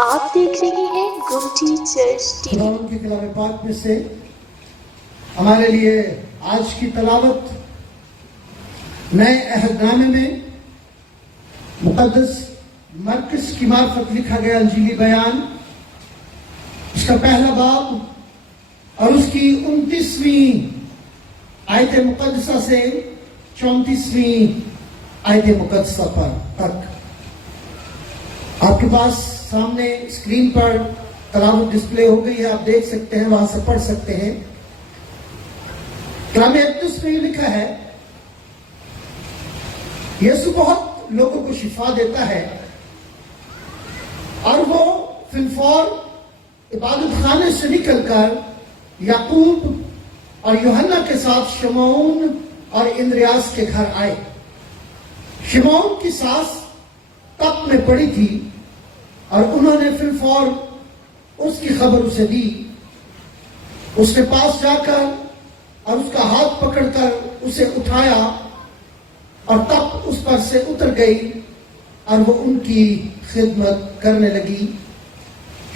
آپ دیکھ رہے ہیں گمٹی چرچ ٹی وی۔ خداوند کے کلام پاک میں سے ہمارے لیے آج کی تلاوت نئے عہد نامے میں مقدس مرکز کی معرفت لکھا گیا انجیلی بیان، اس کا پہلا باب اور اس کی 29ویں آیت مقدسہ سے 34ویں آیت مقدسہ پر تک۔ آپ کے پاس سامنے اسکرین پر تلاوت ڈسپلے ہو گئی ہے، آپ دیکھ سکتے ہیں، وہاں سے پڑھ سکتے ہیں۔ کلام اقدس میں یہ لکھا ہے، یسوع بہت لوگوں کو شفا دیتا ہے اور وہ فی الفور عبادت خانے سے نکل کر یعقوب اور یوحنا کے ساتھ شمعون اور اندریاس کے گھر آئے۔ شمعون کی ساس تپ میں پڑی تھی اور انہوں نے فی الفور اس کی خبر اسے دی۔ اس نے پاس جا کر اور اس کا ہاتھ پکڑ کر اسے اٹھایا اور تپ اس پر سے اتر گئی اور وہ ان کی خدمت کرنے لگی۔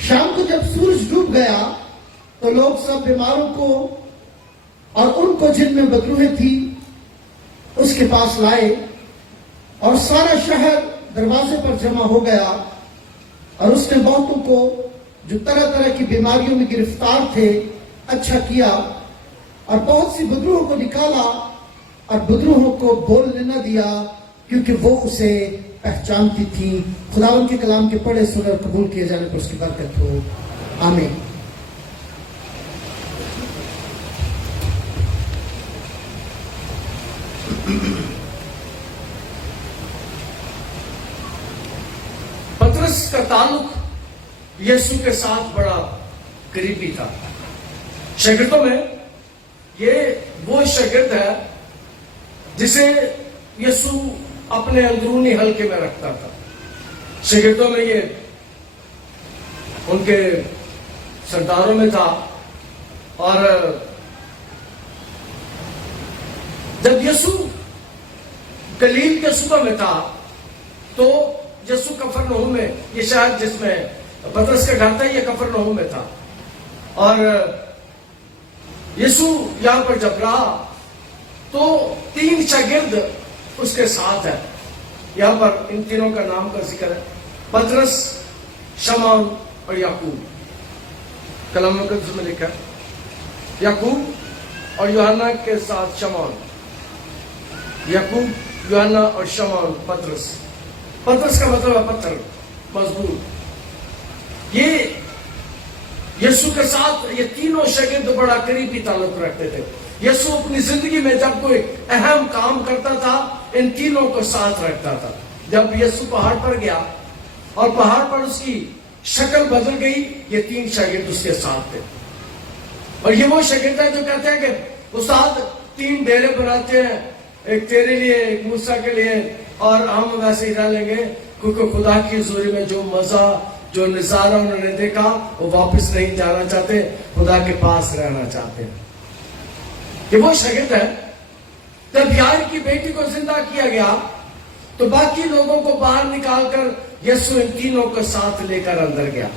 شام کو جب سورج ڈوب گیا تو لوگ سب بیماروں کو اور ان کو جن میں بدروہیں تھی اس کے پاس لائے، اور سارا شہر دروازے پر جمع ہو گیا، اور اس نے بہتوں کو جو طرح طرح کی بیماریوں میں گرفتار تھے اچھا کیا، اور بہت سی بدروہوں کو نکالا اور بدروہوں کو بولنے نہ دیا کیونکہ وہ اسے پہچانتی تھی۔ خداوند کے کلام کے پڑھے سنے اور قبول کیے جانے پر اس کی برکت ہو، آمین۔ پطرس کا تعلق یسوع کے ساتھ بڑا قریبی تھا۔ شاگردوں میں یہ وہ شاگرد ہے جسے یسوع اپنے اندرونی حلقے میں رکھتا تھا۔ شاگردوں میں یہ ان کے سرداروں میں تھا، اور جب یسوع گلیل کے صوبہ میں تھا تو یسوع کفرنہوم میں، یہ شاید جس میں پطرس کا گھر تھا، یہ کفرنہوم میں تھا، اور یسوع یہاں پر جب رہا تو 3 شاگرد اس کے ساتھ ہیں۔ یہاں پر ان تینوں کا نام کا ذکر ہے، پطرس، شمعون اور یعقوب۔ کلام مقدس میں لکھا ہے یعقوب اور یوحنا کے ساتھ شمعون، یعقوب، یوحنا اور شمعون پطرس۔ پطرس کا مطلب ہے پتھر، مضبوط۔ یہ یسوع کے ساتھ یہ تینوں شاگرد بڑا قریبی تعلق رکھتے تھے۔ یسوع اپنی زندگی میں جب کوئی اہم کام کرتا تھا ان تینوں کو ساتھ رکھتا تھا۔ جب یسوع پہاڑ پر گیا اور پہاڑ پر اس کی شکل بدل گئی، یہ 3 شاگرد اس کے ساتھ تھے۔ اور یہ وہ شاگرد ہیں جو کہتے ہیں کہ استاد 3 ڈیرے بناتے ہیں، ایک تیرے لیے، ایک موسیٰ کے لیے، اور ہم ویسے ہی رہ لیں گے، کیونکہ خدا کی حضوری میں جو مزہ، جو نظارہ انہوں نے دیکھا وہ واپس نہیں جانا چاہتے، خدا کے پاس رہنا چاہتے ہیں۔ یہ وہ شاگرد ہے۔ جب یائر کی بیٹی کو زندہ کیا گیا تو باقی لوگوں کو باہر نکال کر یسوع ان تینوں کو ساتھ لے کر اندر گیا۔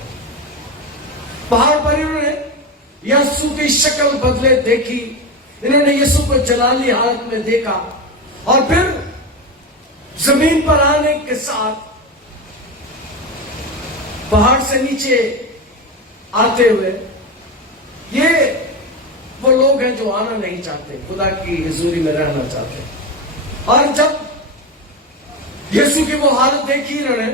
پہاڑ پر انہوں نے یسوع کی شکل بدلے دیکھی، انہوں نے یسوع کو جلالی حالت میں دیکھا، اور پھر زمین پر آنے کے ساتھ پہاڑ سے نیچے آتے ہوئے، یہ وہ لوگ ہیں جو آنا نہیں چاہتے، خدا کی حضوری میں رہنا چاہتے۔ اور جب یسوع کی وہ حالت دیکھی انہوں نے،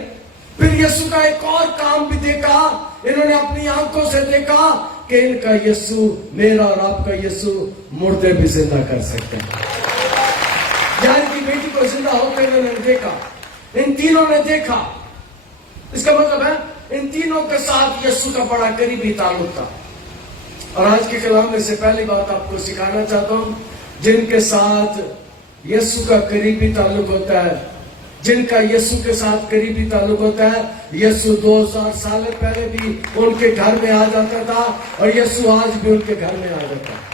پھر یسوع کا ایک اور کام بھی دیکھا۔ انہوں نے اپنی آنکھوں سے دیکھا کہ ان کا یسوع، میرا اور آپ کا یسوع، مردے بھی زندہ کر سکتے ہیں۔ یائر کی بیٹی کو زندہ ہوتے انہوں نے دیکھا، ان تینوں نے دیکھا۔ اس کا مطلب ہے ان تینوں کے ساتھ یسوع کا بڑا قریبی تعلق تھا۔ اور آج کے کلام میں سے پہلی بات آپ کو سکھانا چاہتا ہوں، جن کے ساتھ یسوع کا قریبی تعلق ہوتا ہے، جن کا یسوع کے ساتھ قریبی تعلق ہوتا ہے، یسوع 2000 سال پہلے بھی ان کے گھر میں آ جاتا تھا، اور یسوع آج بھی ان کے گھر میں آ جاتا ہے۔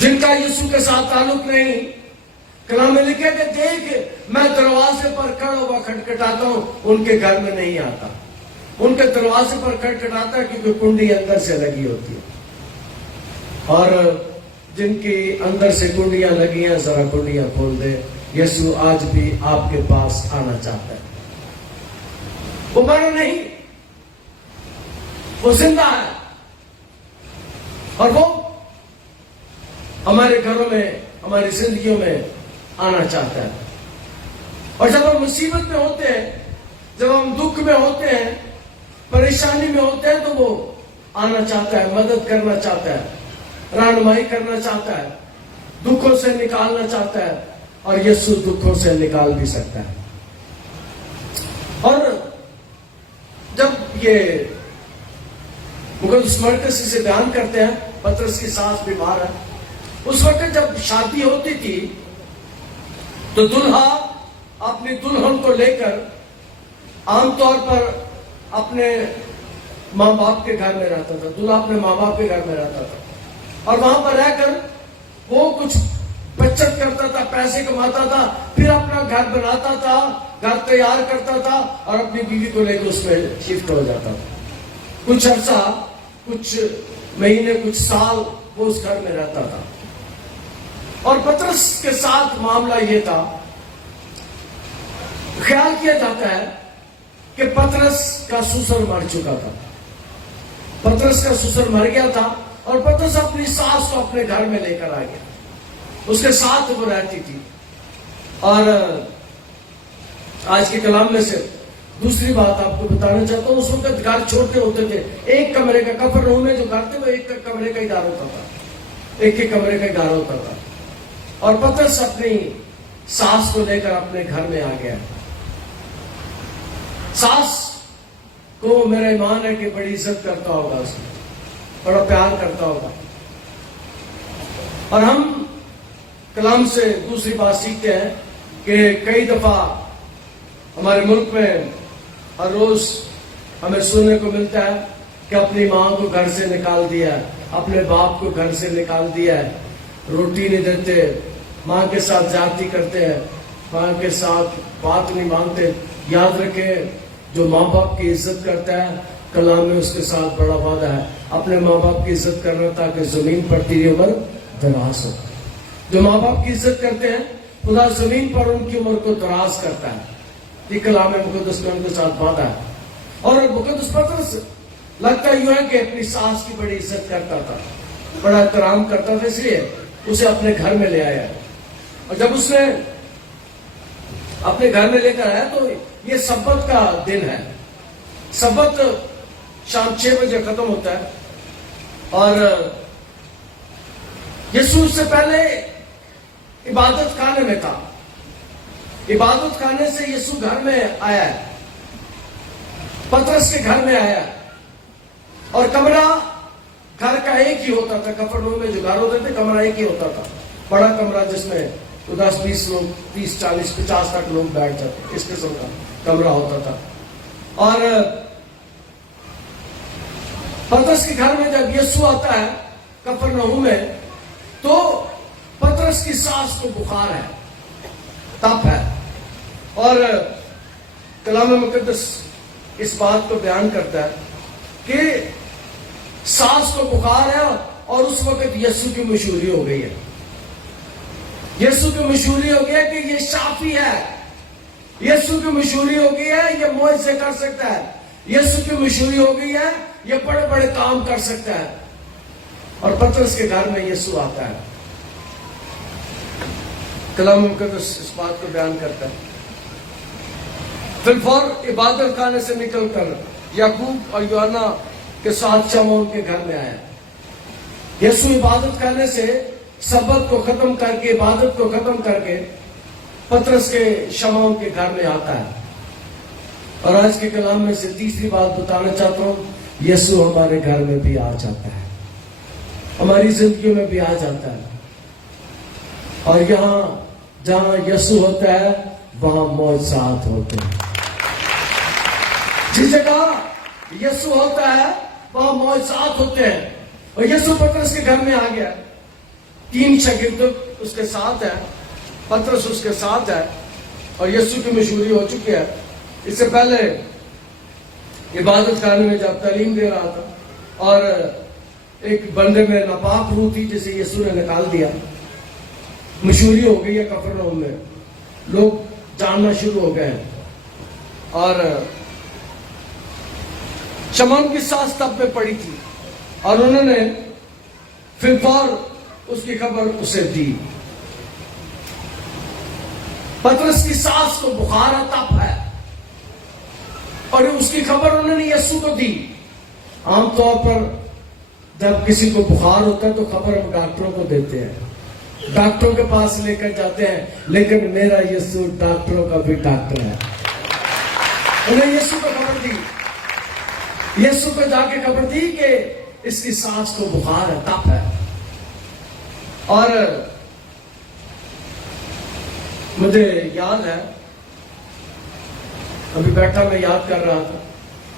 جن کا یسوع کے ساتھ تعلق نہیں، کلام میں لکھے کہ دیکھ میں دروازے پر کھڑا ہوا کھٹکھٹاتا ہوں، ان کے گھر میں نہیں آتا۔ ان کے دروازے پر کھٹکھٹاتا ہے کیونکہ کنڈی اندر سے لگی ہوتی ہے. اور جن کی اندر سے کنڈیاں لگی ہیں ذرا کنڈیاں کھول دے. یسوع آج بھی آپ کے پاس آنا چاہتا ہے. وہ مرا نہیں، وہ زندہ ہے، اور وہ ہمارے گھروں میں، ہماری زندگیوں میں آنا چاہتا ہے. اور جب ہم مصیبت میں ہوتے ہیں، جب ہم دکھ میں ہوتے ہیں، پریشانی میں ہوتے ہیں، تو وہ آنا چاہتا ہے، مدد کرنا چاہتا ہے، رہنمائی کرنا چاہتا ہے، دکھوں سے نکالنا چاہتا ہے. اور یسوع دکھوں سے نکال بھی سکتا ہے. اور جب یہ مقدس مرکز سے بیان کرتے ہیں پطرس کی سانس بیمار ہے، اس وقت جب شادی ہوتی تھی تو دلہا اپنی دلہن کو لے کر عام طور پر اپنے ماں باپ کے گھر میں رہتا تھا. دلہا اپنے ماں باپ کے گھر میں رہتا تھا اور وہاں پر رہ کر وہ کچھ بچت کرتا تھا، پیسے کماتا تھا، پھر اپنا گھر بناتا تھا، گھر تیار کرتا تھا اور اپنی بیوی کو لے کے اس میں شفٹ ہو جاتا تھا. کچھ عرصہ، کچھ مہینے، کچھ سال وہ اس گھر میں رہتا تھا. اور پطرس کے ساتھ معاملہ یہ تھا، خیال کیا جاتا ہے کہ پطرس کا سسر مر چکا تھا. پطرس کا سسر مر گیا تھا اور پطرس اپنی ساس کو اپنے گھر میں لے کر آ گیا. اس کے ساتھ وہ رہتی تھی. اور آج کے کلام میں سے دوسری بات آپ کو بتانا چاہتا ہوں، اس وقت گھر چھوٹے ہوتے تھے. ایک کمرے کا، کفرنہوم میں جو گھر تھے وہ ایک کمرے کا ہی گھر ہوتا تھا، ایک ایک کمرے کا ہی گھر ہوتا تھا. اور پطرس اپنی ساس کو لے کر اپنے گھر میں آ گیا. ساس کو میرا ایمان ہے کہ بڑی عزت کرتا ہوگا، اس میں بڑا پیار کرتا ہوگا. اور ہم کلام سے دوسری بات سیکھتے ہیں کہ کئی دفعہ ہمارے ملک میں ہر روز ہمیں سننے کو ملتا ہے کہ اپنی ماں کو گھر سے نکال دیا ہے، اپنے باپ کو گھر سے نکال دیا ہے، روٹی نہیں دیتے، ماں کے ساتھ زیادتی کرتے ہیں، ماں کے ساتھ بات نہیں مانتے. یاد رکھیں، جو ماں باپ کی عزت کرتا ہے کلام میں اس کے ساتھ بڑا وعدہ ہے، اپنے ماں باپ کی عزت کرنا تاکہ زمین پر تیری عمر دراز ہو. جو ماں باپ کی عزت کرتے ہیں خدا زمین پر ان کی عمر کو دراز کرتا ہے. یہ کلام مقدس میں ان کے ساتھ وعدہ ہے. اور مقدس پطرس لگتا یوں ہے کہ اپنی ساس کی بڑی عزت کرتا تھا، بڑا احترام کرتا تھا، اس لیے اسے اپنے گھر میں لے آیا. اور جب اس نے اپنے گھر میں لے کر آیا تو یہ سبت کا دن ہے. سبت شام 6 بجے ختم ہوتا ہے اور یسوع سے پہلے عبادت خانے میں تھا. عبادت خانے سے یسوع گھر میں آیا ہے، پطرس کے گھر میں آیا ہے. اور کمرہ گھر کا ایک ہی ہوتا تھا. کفرنہوم میں جو گھر ہوتے تھے کمرہ ایک ہی ہوتا تھا، بڑا کمرہ جس میں 10-20 لوگ، 30, 40, 50 تک لوگ بیٹھ جاتے، اس قسم کا کمرہ ہوتا تھا. اور پطرس کے گھر میں جب یسوع آتا ہے کفرنہوم میں تو پطرس کی ساس کو بخار ہے، تپ ہے. اور کلام مقدس اس بات کو بیان کرتا ہے کہ ساس کو بخار ہے اور اس وقت یسوع کی مشہوری ہو گئی ہے. یسوع کی مشہوری ہو گیا کہ یہ شافی ہے. یسوع کی مشہوری ہو گئی ہے یہ معجزے کر سکتا ہے. یسوع کی مشہوری ہو گئی ہے یہ بڑے بڑے کام کر سکتا ہے. اور پطرس کے گھر میں یسوع آتا ہے. کلام مقدس اس بات کو بیان کرتا ہے. پھر فور عبادت خانے سے نکل کر یعقوب اور یوحنا کے ساتھ شمعون کے گھر میں آیا. یسوع عبادت خانے سے سبت کو ختم کر کے، عبادت کو ختم کر کے پطرس کے شمعون کے گھر میں آتا ہے. اور آج کے کلام میں سے تیسری بات بتانا چاہتا ہوں، یسوع ہمارے گھر میں بھی آ جاتا ہے، ہماری زندگی میں بھی آ جاتا ہے. اور یہاں جہاں یسوع ہوتا ہے وہاں معجزات ہوتے ہیں. جس جگہ یسوع ہوتا ہے وہاں معجزات ہوتے ہیں. اور یسوع پطرس کے گھر میں آ گیا. 3 شاگرد اس کے ساتھ ہیں، پطرس اس کے ساتھ ہے اور یسوع کی مشہوری ہو چکی ہے. اس سے پہلے عبادت خانے میں جب تعلیم دے رہا تھا اور ایک بندے میں ناپاک روح تھی جسے یسوع نے نکال دیا. مشہوری ہو گئی ہے کفرنہوم میں, لوگ جاننا شروع ہو گئے ہیں. اور شمعون کی سانس تب میں پڑی تھی اور انہوں نے پھر فور اس کی خبر اسے دی. پترس کی سانس کو بخار ہے, تپ ہے, اور اس کی خبر انہوں نے یسوع کو دی. عام طور پر جب کسی کو بخار ہوتا ہے تو خبر ہم ڈاکٹروں کو دیتے ہیں, ڈاکٹروں کے پاس لے کر جاتے ہیں, لیکن میرا یسوع ڈاکٹروں کا بھی ڈاکٹر ہے. انہیں یسوع کو خبر دی, یسوع کو جا کے خبر دی کہ اس کی سانس کو بخار ہے, تپ ہے. اور مجھے یاد ہے, ابھی بیٹھا میں یاد کر رہا تھا,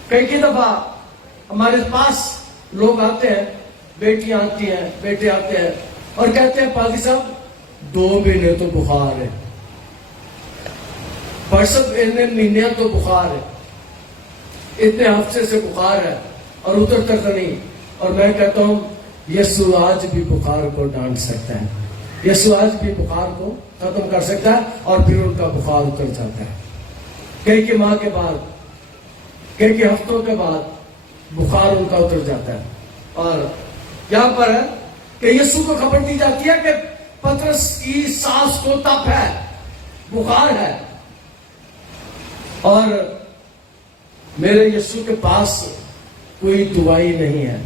کئی دفعہ ہمارے پاس لوگ آتے ہیں, بیٹیاں آتی ہیں, بیٹے آتے ہیں اور کہتے ہیں پادری صاحب 2 مہینے تو بخار ہے, برسب مہینے تو بخار ہے, اتنے ہفتے سے بخار ہے اور اترتا تو نہیں. اور میں کہتا ہوں یسوع آج بھی بخار کو ڈانٹ سکتا ہے, یسوع آج بھی بخار کو ختم کر سکتا ہے اور پھر ان کا بخار اتر جاتا ہے. کئی ماہ کے بعد, کئی ہفتوں کے بعد بخار ان کا اتر جاتا ہے. اور یہاں پر ہے کہ یسوع کو خبر دی جاتی ہے کہ پترس کی سانس کو تپ ہے, بخار ہے. اور میرے یسوع کے پاس کوئی دوائی نہیں ہے,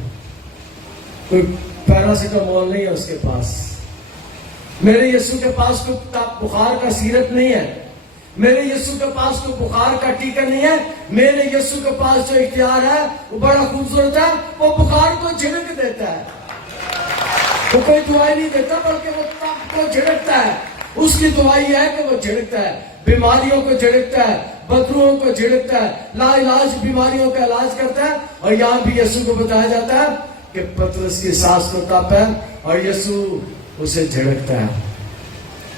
کوئی پیراسیٹامول نہیں ہے اس کے پاس. میرے یسوع کے پاس کوئی بخار کا سیرپ نہیں ہے, میرے یسوع کے پاس کوئی بخار کا ٹیکا نہیں ہے. میرے یسوع کے پاس جو اختیار ہے وہ بڑا خوبصورت ہے, وہ بخار کو جھڑک دیتا ہے. وہ کوئی دوائی نہیں دیتا بلکہ وہ تپ کو جھڑکتا ہے. اس کی دوائی ہے کہ وہ جھڑکتا ہے, بیماریوں کو جھڑکتا ہے, بدروؤں کو جھڑکتا ہے, لا علاج بیماریوں کا علاج کرتا ہے. اور یہاں بھی یسوع کو بتایا جاتا ہے کہ پترس کی سانس کو تپ ہے اور یسوع اسے جھڑکتا ہے,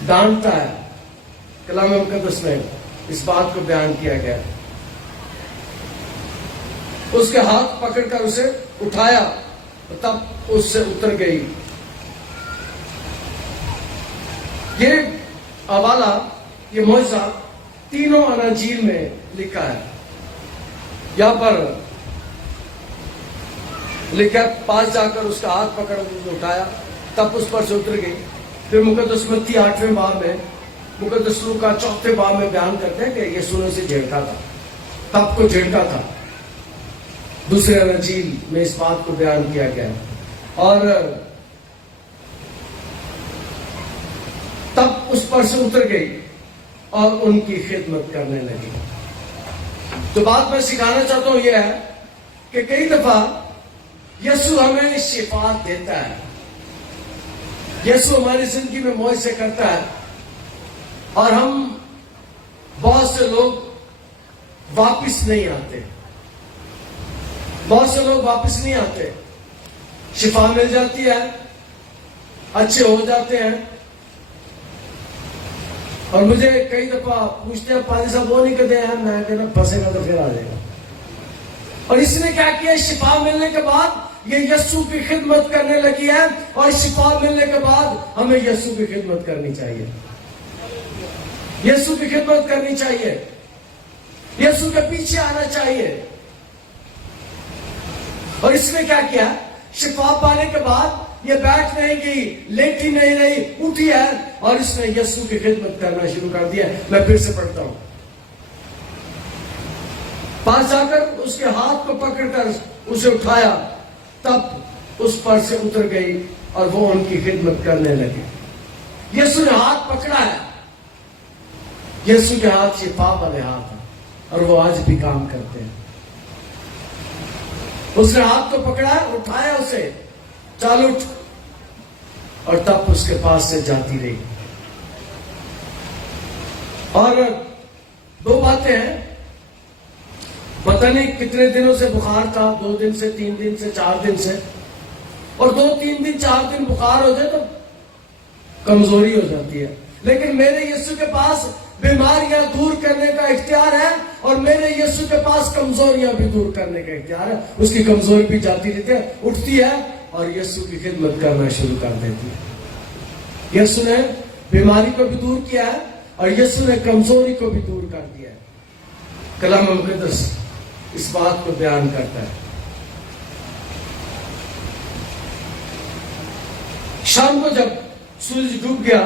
ڈانٹتا ہے. کلام مقدس میں اس بات کو بیان کیا گیا. اس کے ہاتھ پکڑ کر اسے اٹھایا, تب اس سے اتر گئی. یہ حوالہ, یہ معجزہ تینوں اناجیل میں لکھا ہے. یہاں پر لکھا پاس جا کر اس کا ہاتھ پکڑ کر اٹھایا, تب اس پر سے اتر گئی. پھر مقدس متی 8ویں باب میں, مقدس لوکا 4 باب میں بیان کرتے ہیں کہ یسوع نے اسے جھڑکا تھا, تب کو جھڑکا تھا. دوسرے اناجیل میں اس بات کو بیان کیا گیا. اور تب اس پر سے اتر گئی اور ان کی خدمت کرنے لگی. تو بات میں سکھانا چاہتا ہوں یہ ہے کہ کئی دفعہ یسوع ہمیں شفا دیتا ہے, یسوع ہماری زندگی میں معجزے کرتا ہے, اور ہم بہت سے لوگ واپس نہیں آتے, بہت سے لوگ واپس نہیں آتے. شفا مل جاتی ہے, اچھے ہو جاتے ہیں, اور مجھے کئی دفعہ پوچھتے ہیں پادری صاحب وہ نہیں کہتے ہیں, میں کہنا پھنسے گا تو پھر آ جائے گا. اور اس نے کیا کیا, شفا ملنے کے بعد یہ یسوع کی خدمت کرنے لگی ہے, اور شفا ملنے کے بعد ہمیں یسوع کی خدمت کرنی چاہیے, یسوع کی خدمت کرنی چاہیے, یسوع کے پیچھے آنا چاہیے. اور اس نے کیا کیا, شفا پانے کے بعد یہ بیٹھ نہیں گئی, لیٹی نہیں رہی, اٹھی ہے اور اس نے یسوع کی خدمت کرنا شروع کر دیا. میں پھر سے پڑھتا ہوں. پاس جا کر اس کے ہاتھ کو پکڑ کر اسے اٹھایا, تب اس پر سے اتر گئی اور وہ ان کی خدمت کرنے لگی. یسوع نے ہاتھ پکڑا ہے, یسوع کے ہاتھ شفا والے ہاتھ ہیں اور وہ آج بھی کام کرتے ہیں. اس نے ہاتھ کو پکڑا, اٹھایا اسے, چال اٹھ, اور تب اس کے پاس سے جاتی رہی. اور 2 باتیں ہیں, پتہ نہیں کتنے دنوں سے بخار تھا, 2 دن سے, 3 دن سے, 4 دن سے. اور 2, 3 دن, 4 دن بخار ہو جائے تو کمزوری ہو جاتی ہے. لیکن میرے یسوع کے پاس بیماریاں دور کرنے کا اختیار ہے, اور میرے یسوع کے پاس کمزوریاں بھی دور کرنے کا اختیار ہے. اس کی کمزوری بھی جاتی رہتی ہے, اٹھتی ہے اور یسوع کی خدمت کرنا شروع کر دیتی ہے. یسوع نے بیماری کو بھی دور کیا ہے اور یسوع نے کمزوری کو بھی دور کر دیا ہے. کلام مقدس اس بات کو بیان کرتا ہے. شام کو جب سورج ڈوب گیا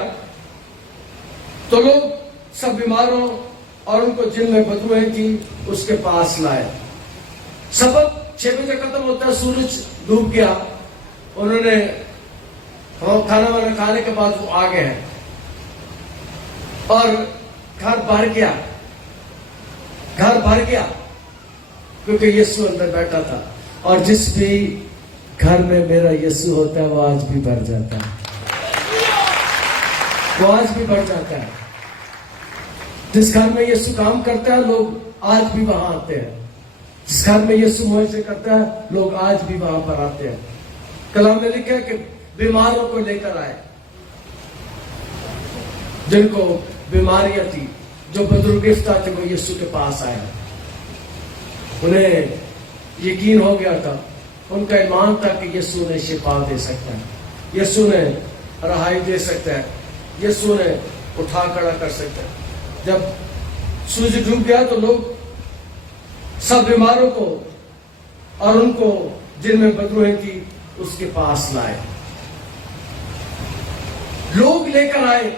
تو لوگ سب بیماروں اور ان کو جن میں بدبوئیں تھی اس کے پاس لائے. سبق 6 بجے ختم ہوتا ہے, سورج ڈوب گیا, انہوں نے کھانا وانا کھانے کے بعد وہ آگے ہیں اور گھر بھر گیا, گھر بھر گیا کیونکہ یسوع اندر بیٹھا تھا. اور جس بھی گھر میں میرا یسوع ہوتا ہے وہ آج بھی بھر جاتا ہے, وہ آج بھی بڑھ جاتا ہے. جس گھر میں یسوع کام کرتا ہے لوگ آج بھی وہاں آتے ہیں. جس گھر میں یسوع معجزے کرتا ہے لوگ آج بھی وہاں پر آتے ہیں. کلام میں لکھا ہے کہ بیماروں کو لے کر آئے, جن کو بیماریاں تھی, جو بدرگفتہ تھے, وہ یسوع کے پاس آئے. انہیں یقین ہو گیا تھا, ان کا ایمان تھا کہ یسوع نے شفا دے سکتا ہے, یسوع نے رہائی دے سکتا ہے, یسوع نے اٹھا کھڑا کر سکتا ہے. جب سورج ڈوب گیا تو لوگ سب بیماروں کو اور ان کو جن میں بدبوئیں تھی اس کے پاس لائے. لوگ لے کر آئے.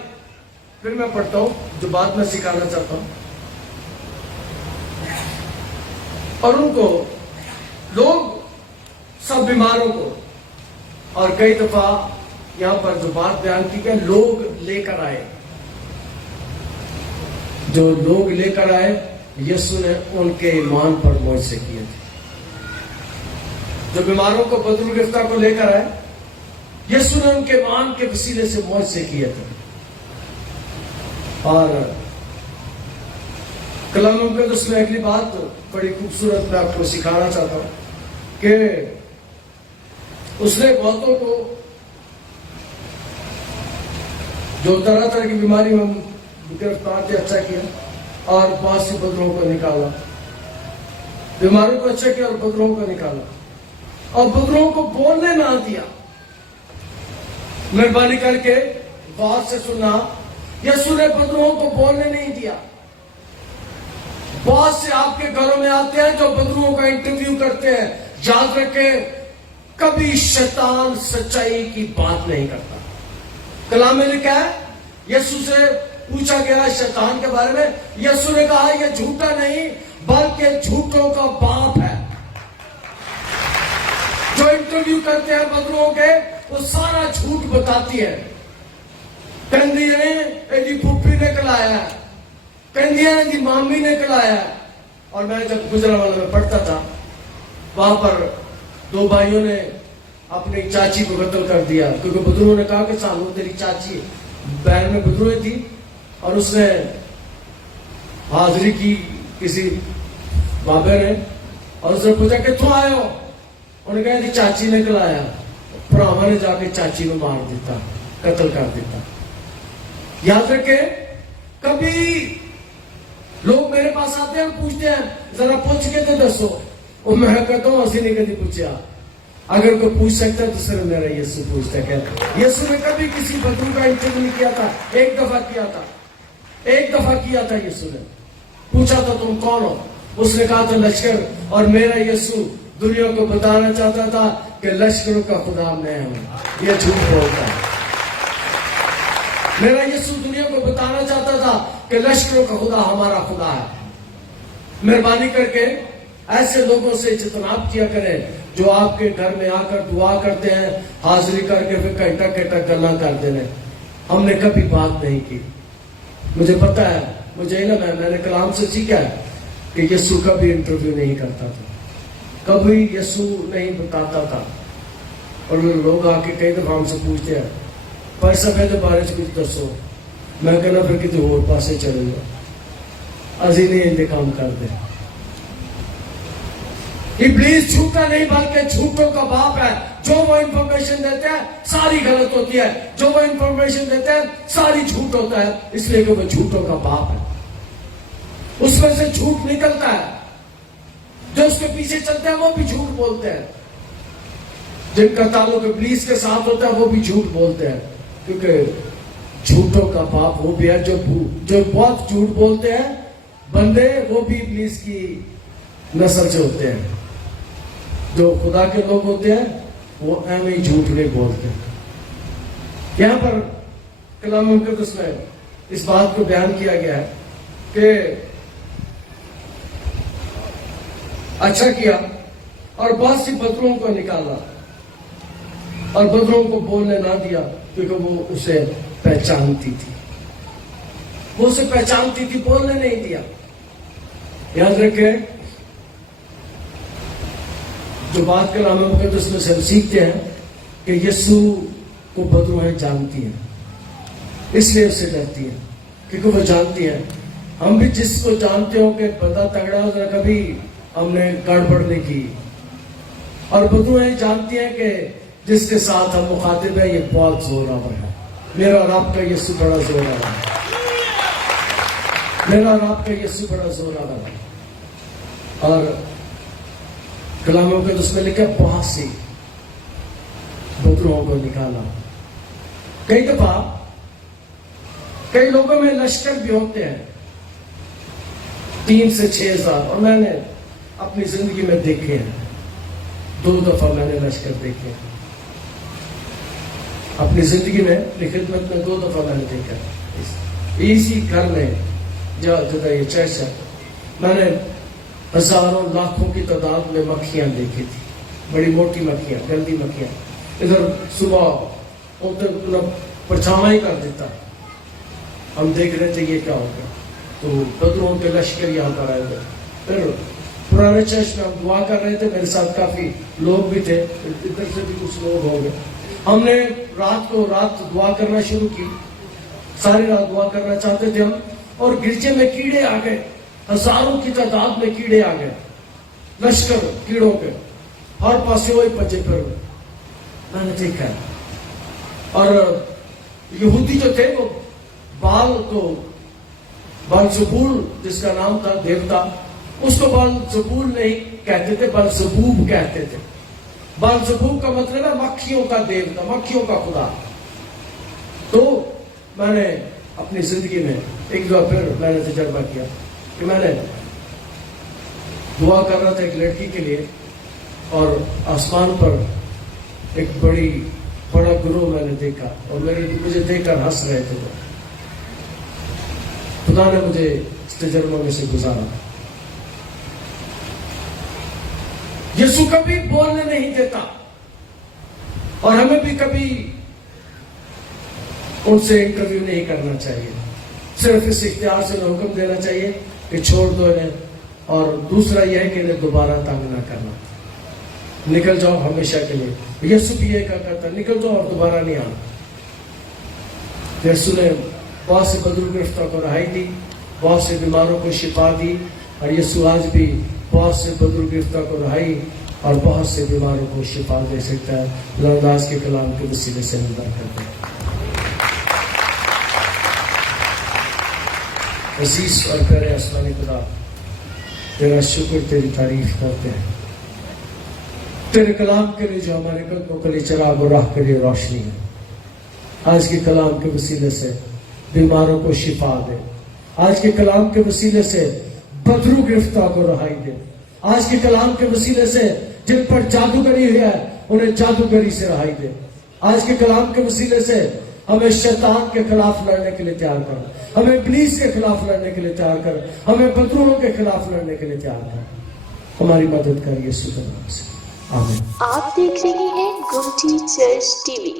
پھر میں پڑھتا ہوں جو بات میں سکھانا چاہتا ہوں. اور ان کو لوگ سب بیماروں کو, اور کئی دفعہ یہاں پر جو بات بیان کی گئی لوگ لے کر آئے, جو لوگ لے کر آئے یسوع نے ان کے ایمان پر معجزے کیے تھے. جو بیماروں کو بدرگفتہ کو لے کر آئے یسوع نے ان کے ایمان کے وسیلے سے معجزے کیے تھے. اور کلام مقدس میں اگلی بات بڑی خوبصورت میں آپ کو سکھانا چاہتا ہوں کہ اس نے بہتوں کو جو طرح طرح کی بیماری میں گرفتار تھے اچھا کیا اور بہت سی بدروں کو نکالا. بیماروں کو اچھا کیا اور بدروں کو نکالا اور بدروں کو بولنے نہ دیا. مہربانی کر کے بہت سے سننا, یسوع نے بدروں کو بولنے نہیں دیا. بہت سے آپ کے گھروں میں آتے ہیں جو بدروں کا انٹرویو کرتے ہیں. یاد رکھیں کبھی شیطان سچائی کی بات نہیں کرتا. کلام میں لکھا ہے یسوع سے پوچھا گیا شیطان کے بارے میں, یسوع نے کہا یہ جھوٹا نہیں بلکہ جھوٹوں کا باپ ہے. جو انٹرویو کرتے ہیں بدروں کے وہ سارا جھوٹ بتاتی ہے. کہندی ہے جی پھوپھی نے کلایا ہے, کہندی ہے جی مامی نے کلایا ہے. اور میں جب گجرانوالہ میں پڑھتا تھا وہاں پر 2 بھائیوں نے اپنی چاچی کو قتل کر دیا کیونکہ بدروں نے کہا کہ سامو تیری چاچی بہن میں بدروئے تھی اور اس نے حاضری کی کسی بابے نے اور اس نے پوچھا کتوں آئے ہو. انہوں نے کہا کہ چاچی نے کلایا. پراوا نے جا کے چاچی کو مار دیتا, قتل کر دیتا. یاد رکھیں کبھی لوگ میرے پاس آتے ہیں اور پوچھتے ہیں ذرا پوچھ کے تو دسو. اور میں کہتا ہوں اسی نے کبھی پوچھا. اگر کوئی پوچھ سکتا ہے تو صرف میرا یسوع پوچھتا ہے. یسوع نے کبھی کسی بدو کا انٹرویو نہیں کیا تھا, ایک دفعہ کیا تھا, ایک دفعہ کیا تھا. یسوع نے پوچھا تھا تم کون ہو, اس نے کہا تھا لشکر. اور میرا یسوع دنیا کو بتانا چاہتا تھا کہ لشکروں کا خدا میں ہوں. یہ جھوٹ بولتا ہے. میرا یسوع دنیا کو بتانا چاہتا تھا کہ لشکروں کا خدا ہمارا خدا ہے. مہربانی کر کے ایسے لوگوں سے اجتناب کیا کریں جو آپ کے گھر میں آ کر دعا کرتے ہیں, حاضری کر کے پھر گھنٹہ گھنٹہ گلاں کر دینے. ہم نے کبھی بات نہیں کی. مجھے پتا ہے, مجھے علم ہے, میں نے کلام سے سیکھا ہے کہ یسوع کبھی انٹرویو نہیں کرتا تھا, کبھی یسوع نہیں بتاتا تھا. اور لوگ آ کے کئی دفعہ ہم سے پوچھتے ہیں بھائی صاحب میرے بارے سے کچھ دسو. میں کہنا پھر کسی اور پاسے چلوں گا, ازی نہیں انتقام کر دے. ابلیس جھوٹا نہیں بلکہ جھوٹوں کا باپ ہے. جو وہ انفارمیشن دیتے ہیں ساری غلط ہوتی ہے, جو وہ انفارمیشن دیتے ہیں ساری جھوٹ ہوتا ہے, اس لیے کہ وہ جھوٹوں کا باپ ہے. اس میں سے جھوٹ نکلتا ہے. جو اس کے پیچھے چلتے ہیں وہ بھی جھوٹ بولتے ہیں. جن کا تعلق ابلیس کے ساتھ ہوتا ہے وہ بھی جھوٹ بولتے ہیں, کیونکہ جھوٹوں کا باپ وہ بھی ہے. جو بہت جھوٹ بولتے ہیں بندے, وہ بھی ابلیس کی نسل سے ہوتے ہیں. جو خدا کے لوگ ہوتے ہیں وہ ایویں ہی جھوٹ نہیں بولتے. یہاں پر کلام مقدس میں اس بات کو بیان کیا گیا ہے کہ اچھا کیا اور بہت سی بدروں کو نکالا اور بدروں کو بولنے نہ دیا, کیونکہ وہ اسے پہچانتی تھی. وہ اسے پہچانتی تھی, بولنے نہیں دیا. یاد رکھیں, جو بات کلام مقدس میں سے ہم سیکھتے ہیں کہ یسوع کو بدروہیں جانتی ہیں, اس لیے اسے ڈرتی ہیں, کیونکہ وہ جانتی ہیں. ہم بھی جس کو جانتے ہو کہ بندہ تگڑا ہو, کبھی ہم نے گڑبڑ نہیں کی. اور بدروہیں جانتی ہیں کہ جس کے ساتھ ہم مخاطب ہیں یہ بہت زوراور ہے. میرا اور آپ کا یسوع بڑا زوراور ہے. میرا اور آپ کا یسوع بڑا زوراور ہے. اور کلاموں کے اس میں لکھا بہت سی بدروہوں کو نکالا. کئی دفعہ کئی لوگوں میں لشکر بھی ہوتے ہیں 3 سے 6 ہزار, اور میں نے اپنی زندگی میں دیکھے ہیں. 2 دفعہ میں نے لشکر دیکھے ہیں اپنی زندگی میں. خدمت میں 2 دفعہ میں نے دیکھا. اسی گھر میں جہاں یہ چرچ ہے, میں نے ہزاروں لاکھوں کی تعداد میں مکھیاں دیکھی تھی. بڑی موٹی مکھیاں, گندی مکھیاں. ادھر صبح ادھر پرچھاواں ہی کر دیتا. ہم دیکھ رہے تھے یہ کیا ہو گیا, تو بدروہوں کے لشکر یہاں پر آئے ہوئے. پھر پرانے چرچ میں ہم دعا کر رہے تھے, میرے ساتھ کافی لوگ بھی تھے, ادھر سے بھی کچھ لوگ ہو گئے. ہم نے رات دعا کرنا شروع کی. ساری رات دعا کرنا چاہتے تھے ہم, اور گرجے میں کیڑے آ گئے. ہزاروں کی تعداد میں کیڑے آ گئے, لشکر کیڑوں کے ہر پاسے وہی پجے پھر میں نے دیکھا. اور یہودی جو تھے وہ بال-زبول جس کا نام تھا دیوتا, اس کو بال-زبول نہیں کہتے تھے, بال-زبوب کہتے تھے. بال-زبوب کا مطلب ہے مکھیوں کا دیوتا, مکھیوں کا خدا. تو میں نے اپنی زندگی میں ایک دفعہ پھر میں نے تجربہ کیا کہ میں نے دعا کر رہا تھا ایک لڑکی کے لیے, اور آسمان پر ایک بڑا گروہ میں نے دیکھا, اور مجھے دیکھ کر ہنس رہے تھے. خدا نے مجھے اس تجربوں میں سے گزارا. یسوع کبھی بولنے نہیں دیتا, اور ہمیں بھی کبھی ان سے انٹرویو نہیں کرنا چاہیے. صرف اس اختیار سے حکم دینا چاہیے کہ چھوڑ دو انہیں, اور دوسرا یہ ہے کہ انہیں دوبارہ تنگ نہ کرنا. نکل جاؤ ہمیشہ کے لیے. یسوع بھی یہ کہتا, نکل جاؤ اور دوبارہ نہیں آنا. یسوع نے بہت سے بدرو گرفتہ کو رہائی دی, بہت سے بیماروں کو شفا دی, اور یسوع آج بھی بہت سے بدرو گرفتہ کو رہائی اور بہت سے بیماروں کو شفا دے سکتا ہے. خداوند کے کلام کے وسیلے سے ہم دعا کرتے ہیں. عزیز اور پیارے آسمانی خدا, تیرا شکر, تیری تعریف کرتے ہیں تیرے کلام کے لیے جو ہمارے قدموں کے لیے چراغ اور راہ کے لیے روشنی ہے. آج کے کلام کے وسیلے سے بیماروں کو شفا دے. آج کے کلام کے وسیلے سے بدرو گرفتہ کو رہائی دے. آج کے کلام کے وسیلے سے جن پر جادوگری ہوئی ہے انہیں جادوگری سے رہائی دے. آج کے کلام کے وسیلے سے ہمیں شیطان کے خلاف لڑنے کے لیے تیار کر, ہمیں ابلیس کے خلاف لڑنے کے لیے تیار کر, ہمیں بدروہوں کے خلاف لڑنے کے لیے تیار کر. ہماری مدد کر یسوع کے نام سے, آمین. آپ دیکھ رہے ہیں گمٹی چرچ ٹی وی.